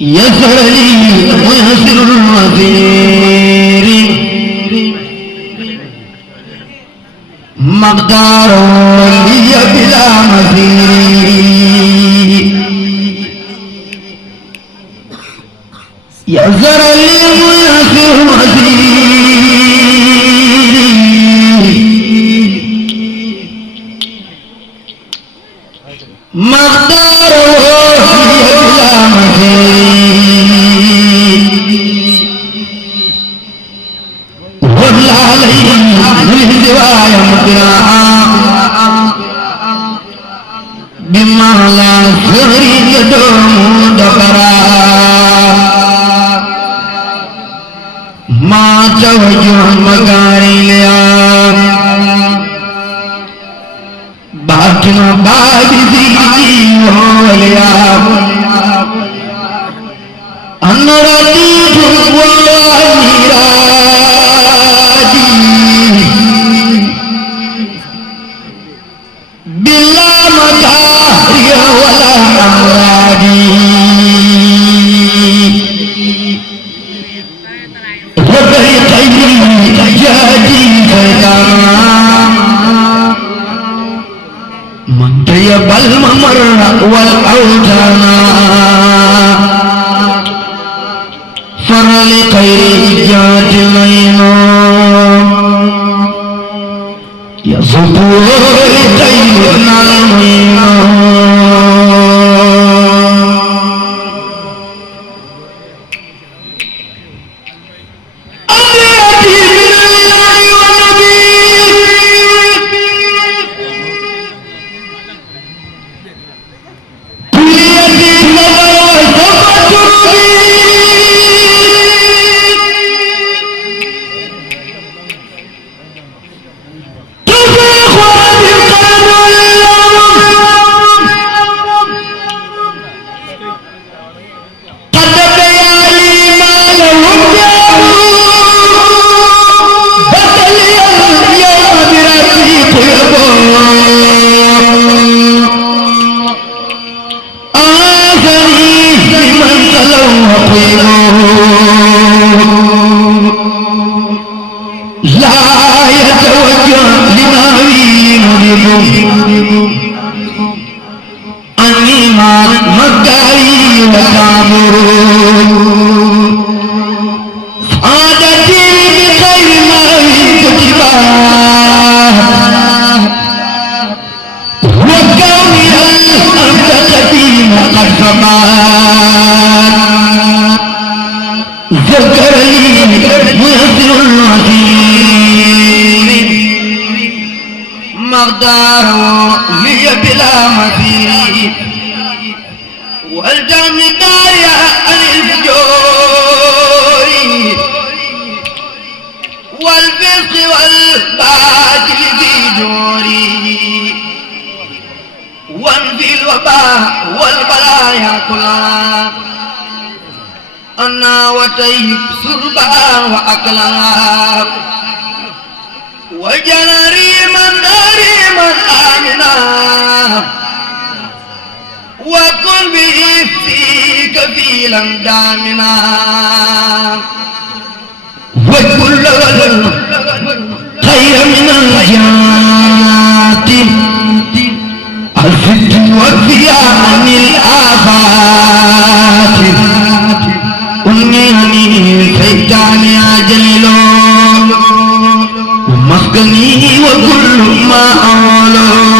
يسر لي ويسر الوزير مقدار لي بلا مثير يسر لي ويسر الوزير مقدار لي بلا مثيل ولا عليهم بالهدواء يمكنا بما لا سر يدوم دقرا ما توجه مكاري ليا باطن بادي وليا أن رديت وميرادي بلا مداري ولا أمرادي وبرقي جادي فيتام من طيب الممر والأوتان فرلقي جاد العينون يصبو طيبنا المينون مقدار لي بلا مثيل والجم دايا عن الفجور والفسق والباطل في جوري وانفي الوباء والبلايا كلها أنا وتيب سربا وأكلا وجنري من دارما آمنا وكن به كفيلا دامنا وكل خير من الجات الفت وفيا عن الآفات أنني سيدان يا جليل مسكني وكل ما أولو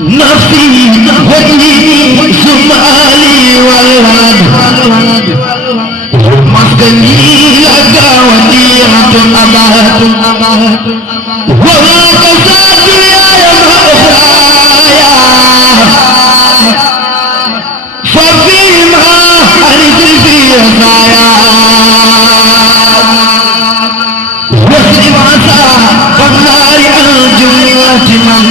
نفسي وجهي ثم أهلي لك وديعة أبات ولا تزاد يا أخرايا ففيما أرد في رزايا واصرف عسى فالنار عن جملة من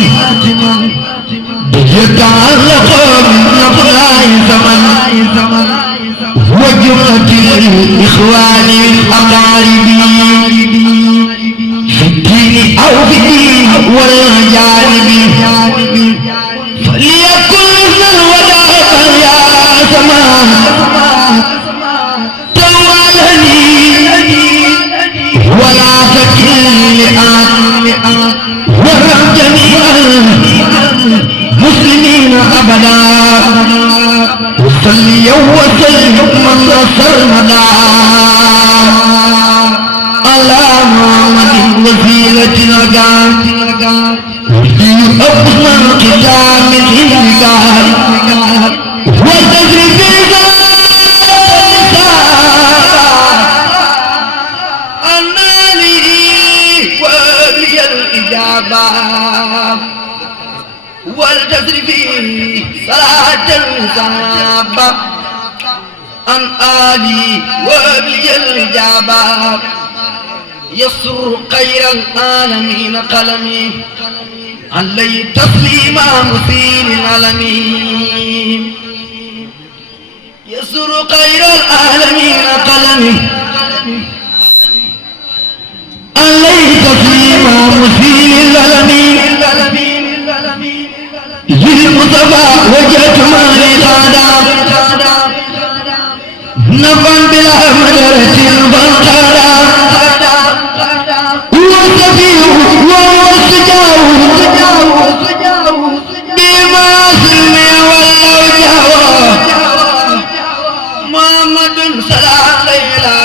يتعلق من أقلاء زمن وجملة الإخوان الأقارب في الدين أو في الدين والجانب فليكن ذا الوداع يا زمان توالني ولا تكلني ورم جميع المسلمين أبدا وصلي وسلم من سرمدا على محمد وسيلة الأقام أبنى القدام الإنكار وتجري في أناني ولي الإجابة والجسر في صلاة الزابة عن آلي وابلي الإجابة يسر خير العالمين قلمي علي تسليم مثير العالمين يسر خير العالمين قلمي علي تسليم مثير العالمين للمصطفى وجهت مالي خادم نفا بلا مدرة البلقادة وصفيه وهو السجاو بما سلمي ولو جاوى محمد سلام ليلى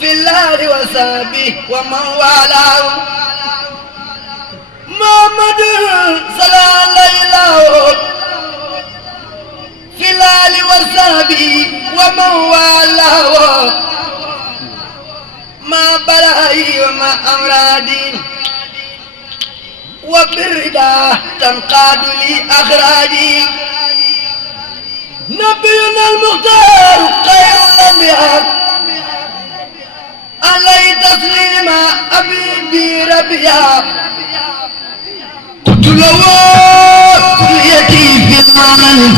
في الله وصحبه ومن والاه محمد صلى الله في الآل وصحبه ومن والاه ما بلائي وما أمرادي وبالرضا تنقاد لي أخراجي نبينا المختار خير الأنبياء عليه تسليم أبي ربيا قلت له كليتي في العالم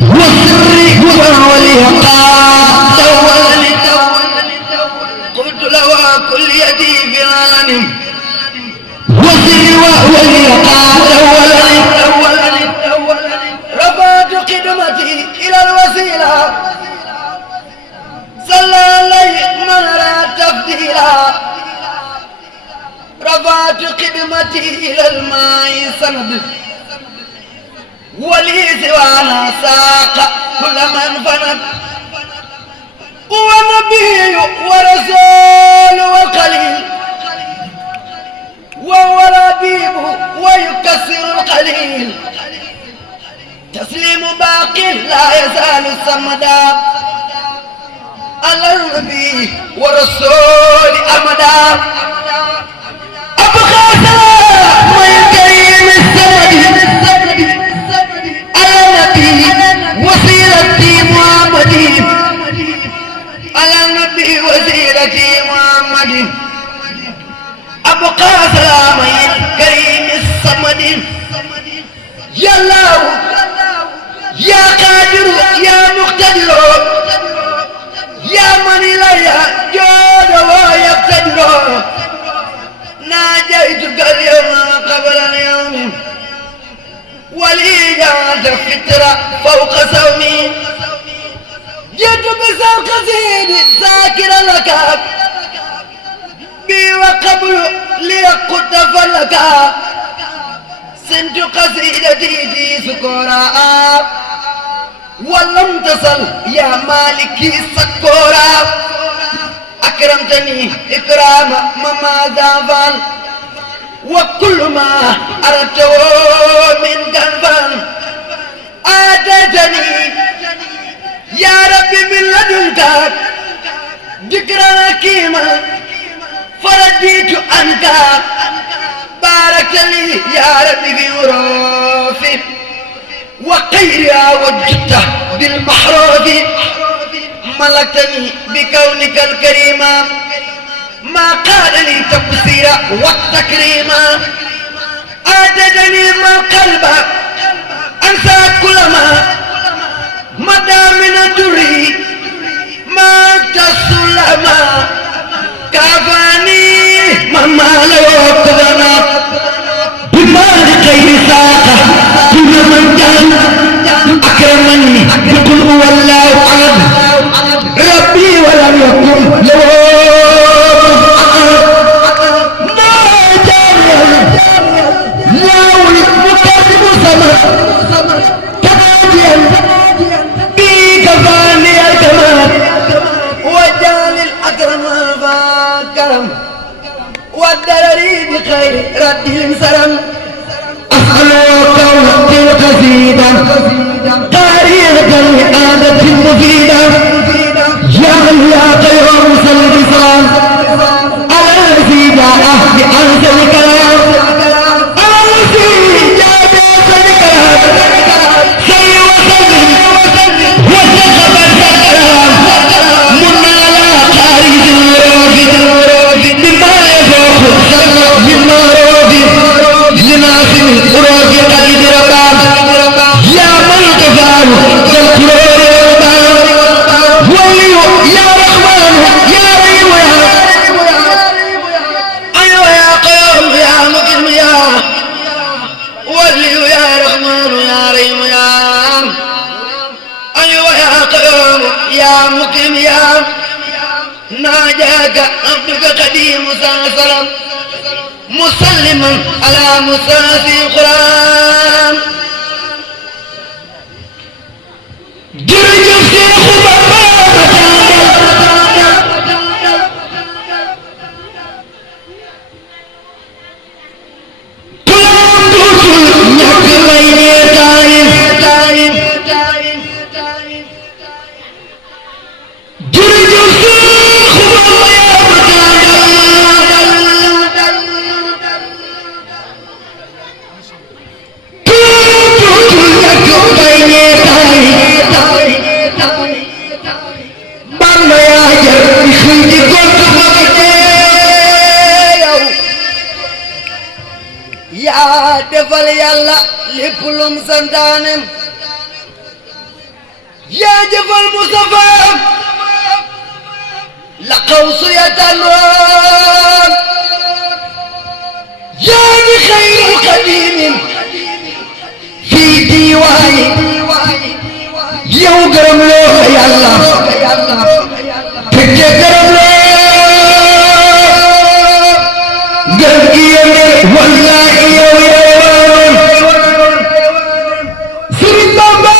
وسري واليقاء قلت له كليتي في العالم وسري واليقاء رفعت قدمتي إلى الوسيلة صلى عليه من لا تفضيلا رفعت قدمتي إلى الماء سند ولي سوانا ساق كل من فند هو النبي ورسول والخليل وهو الحبيب ويكسر القليل تسليم باق لا يزال الصمدا على النبي ورسول أمدا أبقى سلام الكريم السمد على النبي وسيلتي محمد على النبي وسيلتي محمد أبقى سلام الكريم السمد يا الله يا قادر يا مقتدر يا من إلي جود ويقتدر ناجيتك اليوم قبل اليوم ولي جعلت فترة فوق صومي جئت بسوق قصيدي ساكرا لك بي وقبل ليقود فلك سنت قصيدتي في سكورا ولم تصل يا مالكي سكورا أكرمتني إكرام مما زافل وكل ما أردته من قلبا آتيتني يا رب ربي من لدنك ذكرى حكيما فرديت عنك بارك لي يا ربي في وراثي وخيرها وجدته بالمحروف ملكتني بكونك الكريم ما قال لي تقصيرا والتكريما أعددني ما قلبك أنسى كل ما مدى من الدري ما تسلما كافاني مما لا يقدرنا بما لغير ساقه كل من جان أكرمني بقل هو الله أحد ربي ولم يكن له والدرري بخير رد السلام أسألك وقتي قصيدا تاريخا لآدة مفيدة يا قيوم صل بسلام على الذي جاء بأحسن الكلام الذي جاء بأحسن الكلام صل وسلم وسلم الكلام من على خارج الروافد بما يفوق مما روافد لناصر الروافد قد ربام يا من كفاه كالقرور ربام ولي يا رحمن يا رحيم أيوة يا قيوم يا مكرم يا ولي يا رحمن يا رحيم أيوة يا قيوم يا مكرم يا ناجاك عبدك قديم سلام مسلما على مسافي القرآن جرجف شيخ بابا كلام دوتل نكوين تايم جرجف شيخ yaa defal yàlla lépp lum santaanem yaa jëfal Mustafa la xawsu ya tànnoon yaa di xayrul xadimin fii diiwaani yow gërëm loo yàlla fekke gërëm loo gërëm gi yënge wallaahi yow Sëriñ Bamba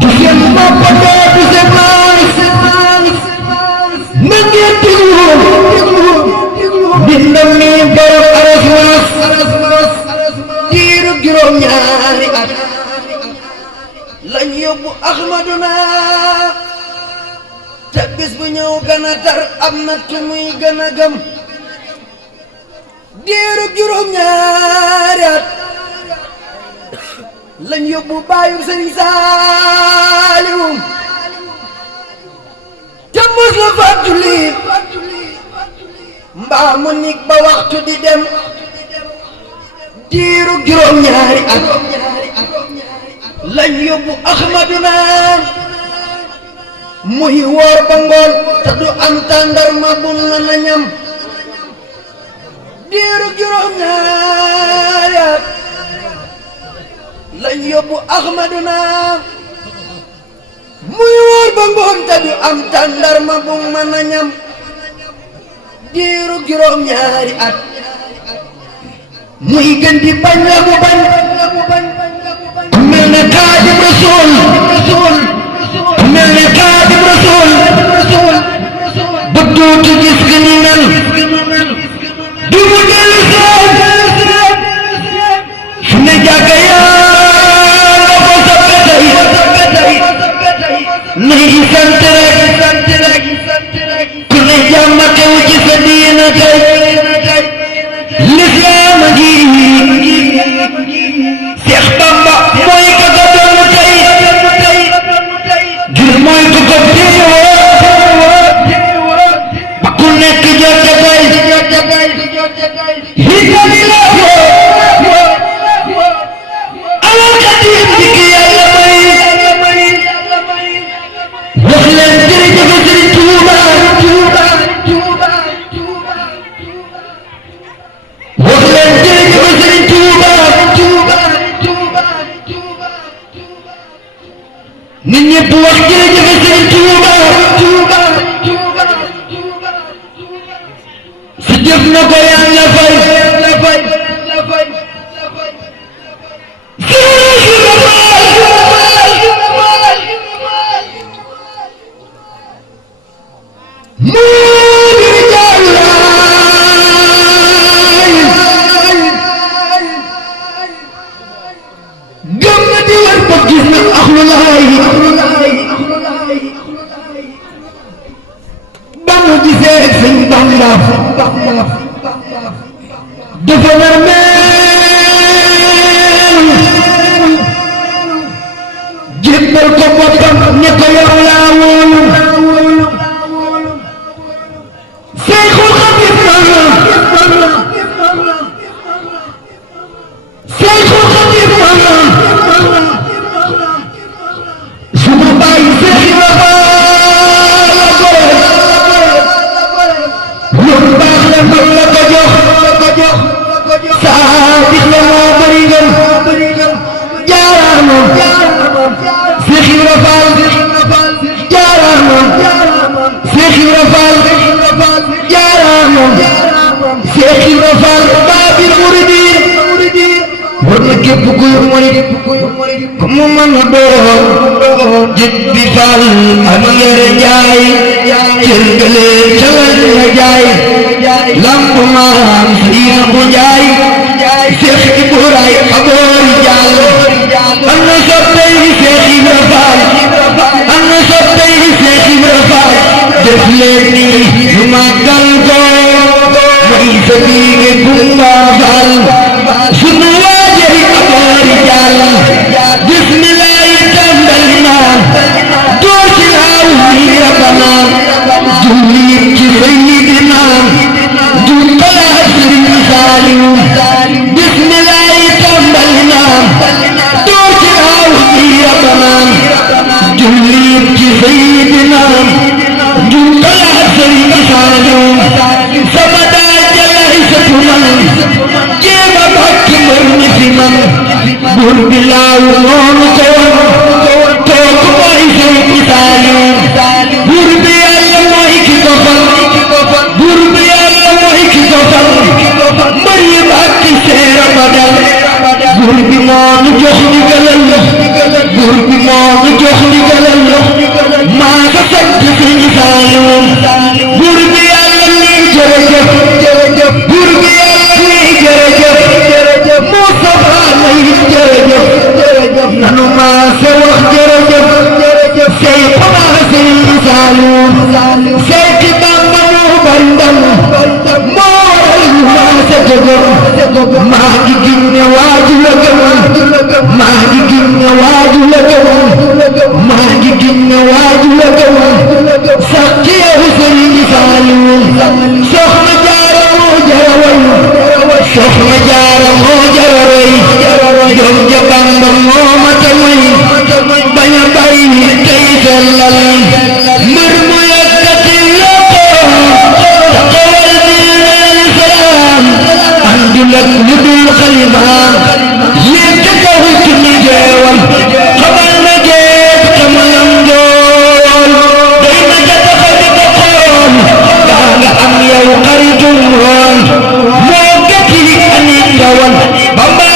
du seen noppandoo du seen maas na ngeen déglu mbindam mi borom arasmaas diiru juróom ñaari at lañ yóbbu Ahmaduna te bis bu ñëw gën a tar am na tu muy gën a gëm diiru juróom ñaari at lañ yóbbu baayu Sëriñ Saaliwu te mos la fàttali mbaa mu nig ba waxtu di dem diiru juróom ñaari at lañ yóbbu Ahmaduna muy woor ba ngoon te du am tàndarma bu mën a ñam diiru juróom ñaari at lañ yóbbu Ahmaduna muy woor ba ngoon te du am tàndarma bu mën a ñam diiru juróom ñaari at muy gën di bañ la mu bañ ku mel ne Xaadim Rasuul ku mel ne Xaadim Rasuul ba dootu gis gi ni mel du mu dellu soon fu ne jàkka yaa nga ko soppe tey Seex Bamba mooy ka ko doon tey ngir mooy ka ko teewoon ba ku nekk jot ca tey hiitali la alal xadim bi ki yàlla may wax leen jërëjëf Sëriñ Tuuba wax leen jërëjëf Sëriñ Tuuba nit ñëpp wax jërëjëf Sëriñ Tuuba si jëf na ko Yàlla fay dafa nar mel jébbal ko boppam ne ko yow laa wóolu Seexul Xadiim Seexul Xadiim suma baay Seex Ibra Faal lu baax la mag la ko jox saadix la moo bëri ngëm jaaraama Seex Ibra Faal jaaraama Seex Ibra Faal jaaraama Seex Ibra Faal baabil muridiin war na képp kuy murid ku mu mën a doon jit bi Faal am yere njaay cër gële calan la jaay lamp maam siina bu njaay Seex Iburaay aboor jaal am na soppey Seex Ibra Faal am na soppey Seex Ibra Faal def leen ni ñu màggal ko mooy sa biige Kumba Faal sunu waajay aboor jaal bismillaahi tàmbali naa door ci laaw ni rabbana jullit ci sayyidina jukkalaat Sëriñ Saaliw bismillaahi tàmbali naa door ci laaw ni rabbana jullit ci sayyidina jukkalaat Sëriñ Saaliw sama daa jalay sa tuman jéema bakki mbër mi fi man buur bi laaw noonu ko woon kooku mooy Sëriñ Saaliw buur bi Yàlla mooy ki ko fal buur bi Yàlla mooy ki ko fal mbër yi bakki seera ba dal buur bi moo nu jox ndigalal buur bi moo nu jox ndigalal maa ko sant Sëriñ Saaliw buur bi Yàlla ni jërëjëf buur bi Yàlla ni jërëjëf Mustafa lay jërëjëf nanu maa se wax jërëjëf say xanaa Sëriñ Saaliw say ki Bamba moo bari ndam moo waral maa se jëgëm maa ngi gis ne waaju la gëm maa ngi gis ne waaju la gëm maa ngi gis ne waaju la gëm sax ci yow Sëriñ Saaliw soxna Jaara moo jara way soxna Jaara moo jara way jom ja Bamba moo mata way bañ a bàyyi tey sellal mbër mu yëkkati loxo taxawal diinal islaam àndul ak lu dul xalima yéen ca kaw ci ni jeewal xamal na jeet xamalam njool doy na ca taxa di ko xool daa nga am yow xaritum woon moo gëti ani ndawal Bamba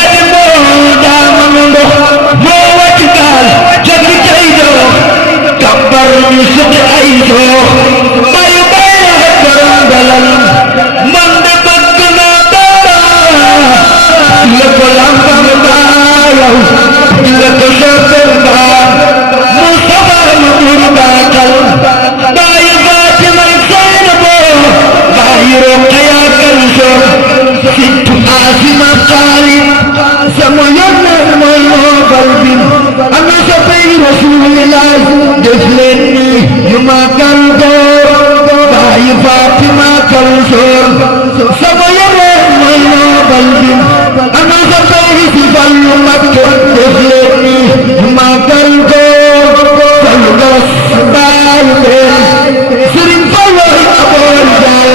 rasulillah def leen ni ñu màggal ko bàyyi Fatima Kalsoor sama yeneen mooy noobal bi ana sa bay si Fallu Mbakke def leen ni ñu màggal ko Fallu Galas baayu leen Sëriñ Fallu aboon jaay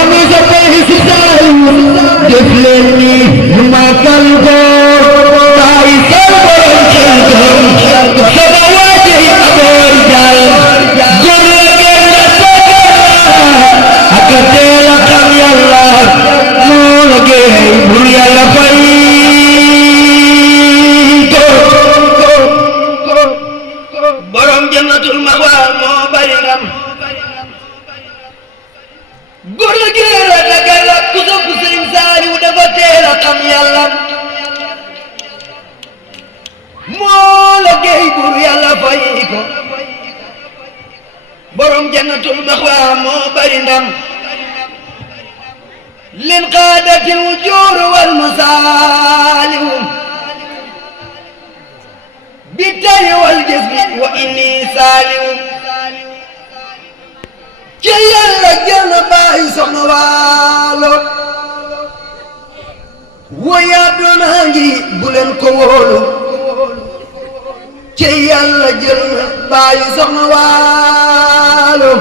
ana sa bay si Saayu def leen ni ñu màggal ko bàyyi seen borom xel ko sama waaji aboon jaay góor la ngeen la ak teel a xam Yàlla moo la géey bur Yàlla fay ko borom jannatul maxwa moo bari ndam góor la géey la dagal la ku sopp Sëriñ Saaliw dafa teel a xam Yàlla moo la géey bur Yàlla fay ko borom jannatul maxwa moo bari ndam lin qaadatil wujuur wal masaaliw bitay wal jazbi wa inni saaliw ci Yàlla jël na bàyyi soxna Waalo woyaa doonaa ngi bu leen ko wóolu ci Yàlla jël na bàyyi soxna Waalo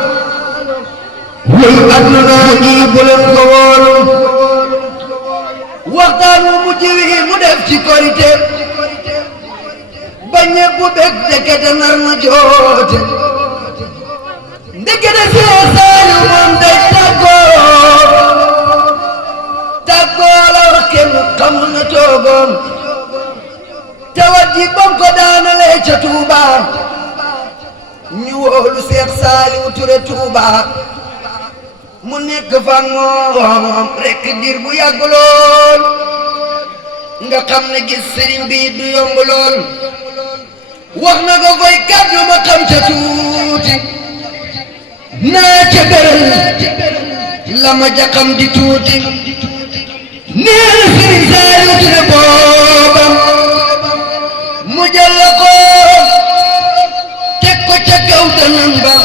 woy aduna ngi bu leen ko wóolu waxtaan wu mujj wi mu def ci korite ba ñépp bég ndekete nar na joote ndekete Seex Saaliw moom day tàggoo la wax kenn xamul na toogoon tawat ji bam ko daanalee ca Tuuba ñu wóolu Seex Saaliw Ture Tuuba mu nekk fa moom rekk dir bu yàgg lool nga xam ne gis sëriñ bi du yomb lool wax na ko koy kàddu ma xam ca tuuti naa ca beral la ma jaxam di tuuti nee na Sëriñ Saaliw Ture booba mu jël la ko teg ko ca kaw dënam ba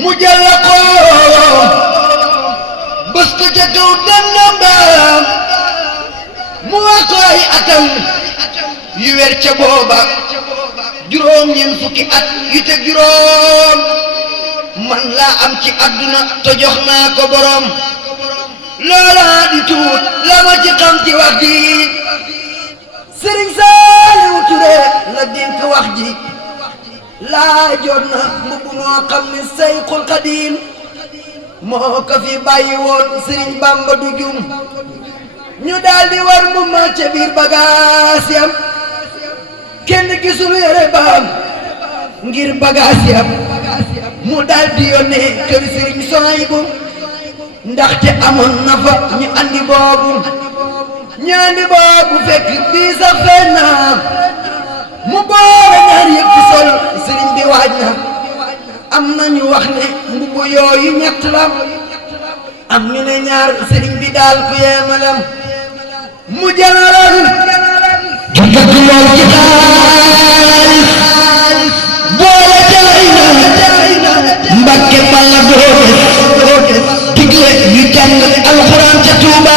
mu jël la ko bës ko ca kaw dënam ba mu wax ko ay atam yu wer ca booba juróom ñeent fukki at yu teg juróom man laa am ci àdduna te jox naa ko borom loola di tuut la ma ci xam ci wax ji Sëriñ Saaliw Ture la dénk wax ji laajoon na mbubb moo xam ne Sayxul Xadiim moo ko fi bàyyi woon Sëriñ Bamba du jum ñu daldi war mu ma ca biir bagaas yam kenn gisul yére baam ngir bagaas yam mu daldi yónnee kër Sëriñ Suhaybu ndaxte amoon na fa ñu andi boobu fekk bii sax feeñ na mu boole ñaar yëpp sol sëriñ bi waaj na am na ñu wax ne mbubu yooyu ñett la am ñu ne ñaar sëriñ bi daal ku yeemalam mu jëlal jotatu lool ci xaalis boole jaay na Mbàkke balla doo digle ñu jàng alxuraan ca Tuuba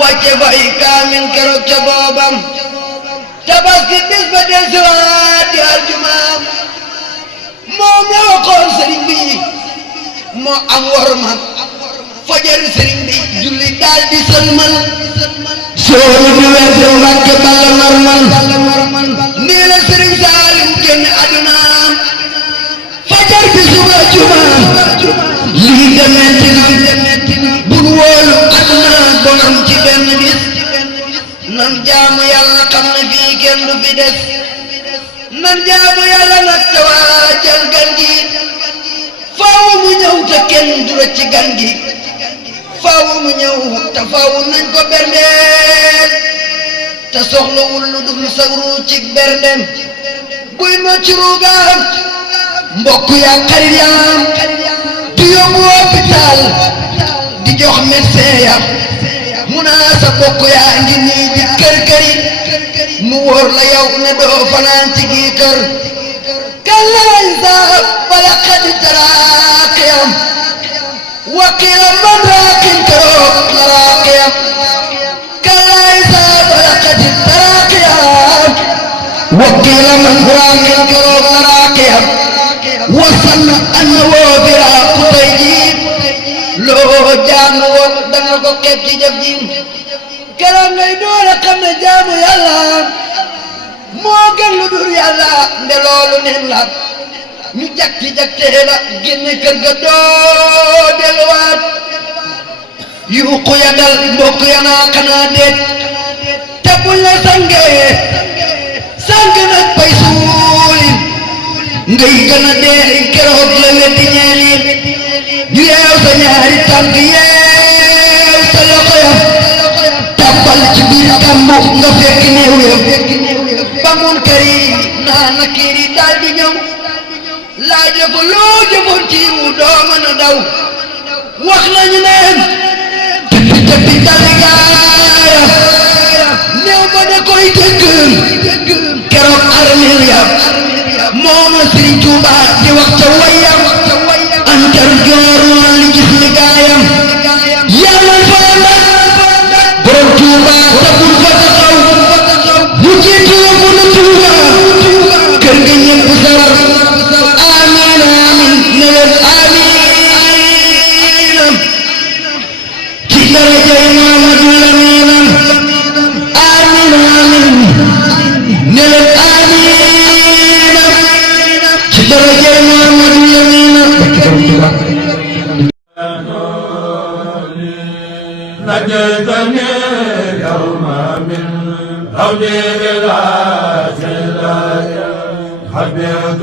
wàcce fa ay kaamil keroog ca boobam tabaski bis ba del siwaat di aljumaam moom la waxoon sëriñ bi moo am worma fajar sëriñ bi julli daal di sëlmal soolu di weesu Mbàkke balla normal nii la Sëriñ Saaliw génn àdduna fajar bi suba juma lii demetti na bul wóolu àdduna bonam ci benn bis nan jaamu Yàlla xam ne fii kenn du fi des nan jaamu Yàlla nag te waajal gan gi faaw mu ñëw te kenn du la ci gan gi faaw mu ñëw te faaw nañ ko berndeel te soxlawul lu dul sagru ci berndem buy ma ci ruugaam mbokk yaa xarit yaam di yóbbu hôpital di jox médecin ya mu naa sa mbokk yaa ngi nii di kër këri mu wóor la yow ne doo fanaan ci gi kër kallay saab bala xadi taraaqiyam waqiila man raaqin keroog la raaqiyam kallay saab bala xadi taraaqiyam waqiila man raaqin keroog la raaqiyam wasanna anna woo biraa ku tey jiib loo jaamu woon danga ko xeeb ci jëf ji keroog ngay doole xam ne jaamu yàlla moo gën lu dul yàlla nde loolu neen la ñu jakki-jaktee la génne kër ga doo delluwaat yuuqu ya dal mbokk ya naa xanaa déet te buñ la sangee sang nag pay suuli ngay gën a dee keroog la weddi ñeeli ñu yeew sa ñaari tànk yeew sa loxo ya tàbbal ci biir kàmbu nga fekk néew ya ba mun kari naa nakiri daal di ñëw laaje ko loo jëfoon ci wu doo mën a daw wax nañu neen tëppi tëppi dali gaaya néew ba ne koy dégg keroog armeel ya mooma Sëriñ Tuuba di wax ca wayam antar joor woon li gis li gaayam yàlla faanda borom Tuuba tabul fa taxaw bu jiitu bu nu Tuuba kër gi ñëpp sawar amiin amiin ne leen amiin ci darajay Mamadu Laminam amiin amiin ne leen amiin ci darajay Mamadu Laminam نجيتني اليوم من هودي إلى جلال حبيت